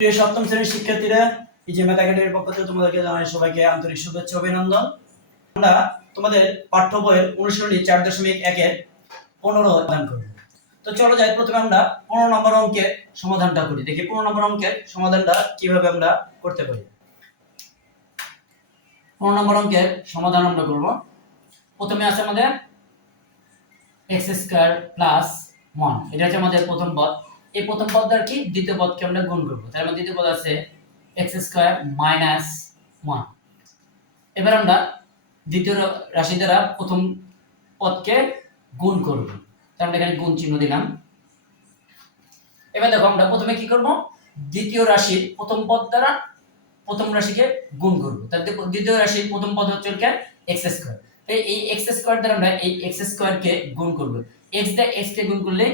প্রিয় সপ্তম শ্রেণীর শিক্ষার্থীরা, এই যে মেধা একাডেমির পক্ষ থেকে তোমাদেরকে জানাই সবাইকে আন্তরিক শুভেচ্ছা অভিনন্দন। আমরা তোমাদের পাঠ্য বইয়ের অনুশীলনী 4.1 15 সমাধান করব। তো চলো যাই, প্রথমে আমরা 15 নম্বর অঙ্কের সমাধানটা করি। দেখি 15 নম্বর অঙ্কের সমাধানটা কিভাবে আমরা করতে পারি। 15 নম্বর অঙ্কের সমাধান আমরা করব। প্রথমে আছে আমাদের x² + 1, এটা হচ্ছে আমাদের প্রথম পদ। এই প্রথম পদ দ্বারা কি দ্বিতীয় পদকে আমরা গুণ করব। তার মানে দ্বিতীয় পদ আছে x² - 1। এবার আমরা দ্বিতীয় রাশি দ্বারা প্রথম পদকে গুণ করব। তার মানে এখানে গুণ চিহ্ন দিলাম। এবার দেখো আমরা প্রথমে কি করব, দ্বিতীয় রাশির প্রথম পদ দ্বারা প্রথম রাশিকে গুণ করব। তার দ্বিতীয় রাশির প্রথম পদ হচ্ছে x²। তাই এই x² দ্বারা আমরা এই x² কে গুণ করব। x দ্বারা x কে গুণ করলে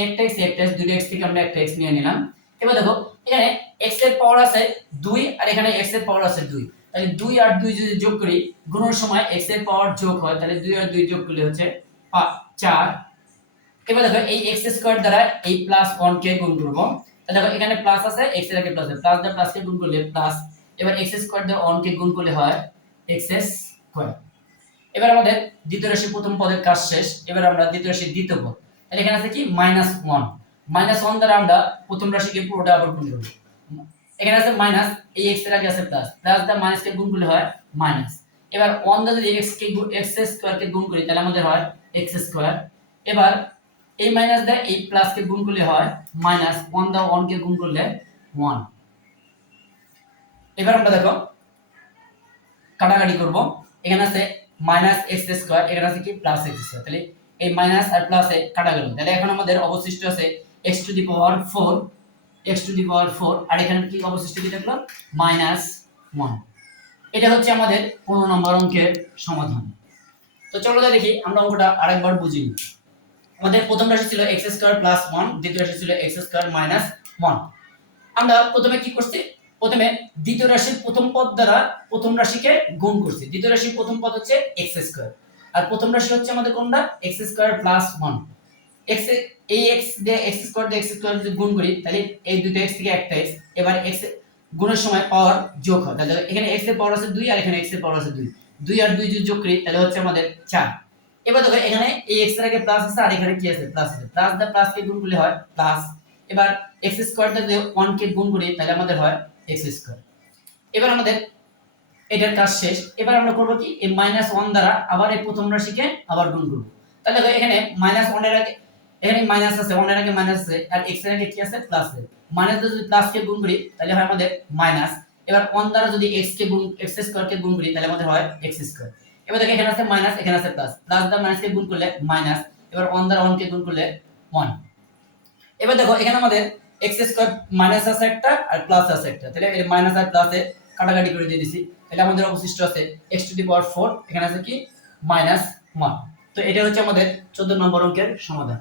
একটা x একটা x, দুটো x থেকে আমরা একটা x নিয়ে নিলাম। এবার দেখো এখানে x এর পাওয়ার আছে 2 আর এখানে x এর পাওয়ার আছে 2। তাহলে 2 আর 2 যদি যোগ করি, গুণের সময় x এর পাওয়ার যোগ হয়, তাহলে 2 আর 2 যোগ করলে হচ্ছে 4। এবার দেখো এই x² দ্বারা এই +1 কে গুণ করব। তাহলে দেখো এখানে প্লাস আছে, x এর আগে প্লাস আছে, প্লাস দ্বারা প্লাস কে গুণ করলে প্লাস। এবার x² দ্বারা 1 কে গুণ করলে হয় x²। এবার আমাদের দ্বিতীয় রাশির প্রথম পদের কাজ শেষ। এবার আমরা দ্বিতীয় রাশির দ্বিতীয় পদ, তাহলে এখানে আছে কি -1। -1 দ্বারা আমরা প্রথম রাশিকে পুরোটা আবার গুণ করব। এখানে আছে মাইনাস, এই x এর আগে আছে প্লাস, প্লাস দ্বারা মাইনাস কে গুণ করলে হয় মাইনাস। এবার 1 দ্বারা যদি x² কে গুণ করি তাহলে আমাদের হয় x²। এবার এই মাইনাস দ্বারা এই প্লাস কে গুণ করলে হয় মাইনাস, 1 দ্বারা 1 কে গুণ করলে 1। এবার আমরা দেখো কাটাকাটি করব। এখানে আছে -x², এখানে আছে কি +x²। তাহলে এই মাইনাস আর প্লাসে কাটা গেল। তাহলে এখন আমাদের অবশিষ্ট আছে x⁴, আর এখানে কি অবশিষ্ট কি থাকলো -1। এটা হচ্ছে আমাদের 15 নম্বর অঙ্কের সমাধান। তো চলো দেখি আমরা অঙ্কটা আরেকবার বুঝি। আমাদের প্রথম রাশি ছিল x² + 1, দ্বিতীয় রাশি ছিল x² - 1। আমরা প্রথমে কি করছি, প্রথমে দ্বিতীয় রাশির প্রথম পদ দ্বারা প্রথম রাশিকে গুণ করছি। দ্বিতীয় রাশির প্রথম পদ হচ্ছে x², আর প্রথম রাশি হচ্ছে আমাদের কোনটা x² + 1। x এই x দিয়ে x² দিয়ে x² যদি গুণ করি তাহলে এই দুটো x থেকে একটা x। এবার x গুণের সময় পাওয়ার যোগ হয়, তাহলে এখানে x এর পাওয়ার আছে 2 আর এখানে x এর পাওয়ার আছে 2। 2 আর 2 যদি যোগ করি তাহলে হচ্ছে আমাদের 4। এবার দেখো এখানে এই x এর আগে প্লাস আছে আর এখানে কি আছে প্লাস আছে, প্লাস দা প্লাস কে গুণ করলে হয় প্লাস। এবার x² দা যদি 1 কে গুণ করি তাহলে আমাদের হয় x²। এবার আমাদের এটার কাজ শেষ। এবার আমরা করব কি, এই -1 দ্বারা আবার এই প্রথম রাশিকে আবার গুণ করব। তাহলে দেখো এখানে -1 এর আগে এখানে মাইনাস আছে, 1 এর আগে মাইনাস আছে আর x এর আগে কি আছে প্লাস আছে। মাইনাস দিয়ে যদি প্লাস কে গুণ করি তাহলে হয় আমাদের মাইনাস। এবার 1 দ্বারা যদি x² কে গুণ করি তাহলে আমাদের হয় x²। এবার দেখো এখানে আছে মাইনাস, এখানে আছে প্লাস, প্লাস দ্বারা মাইনাস কে গুণ করলে মাইনাস। এবার 1 দ্বারা 1 কে গুণ করলে 1। এবার দেখো এখানে আমাদের x² মাইনাস আছে একটা আর প্লাস আছে একটা, তাহলে এই মাইনাস আর প্লাসে কাটাকাটি করে দিয়ে দিছি। তাহলে আমাদের অবশিষ্ট আছে x⁴, এখানে আছে কি -1। তো এটা হচ্ছে আমাদের 14 নম্বর অঙ্কের সমাধান।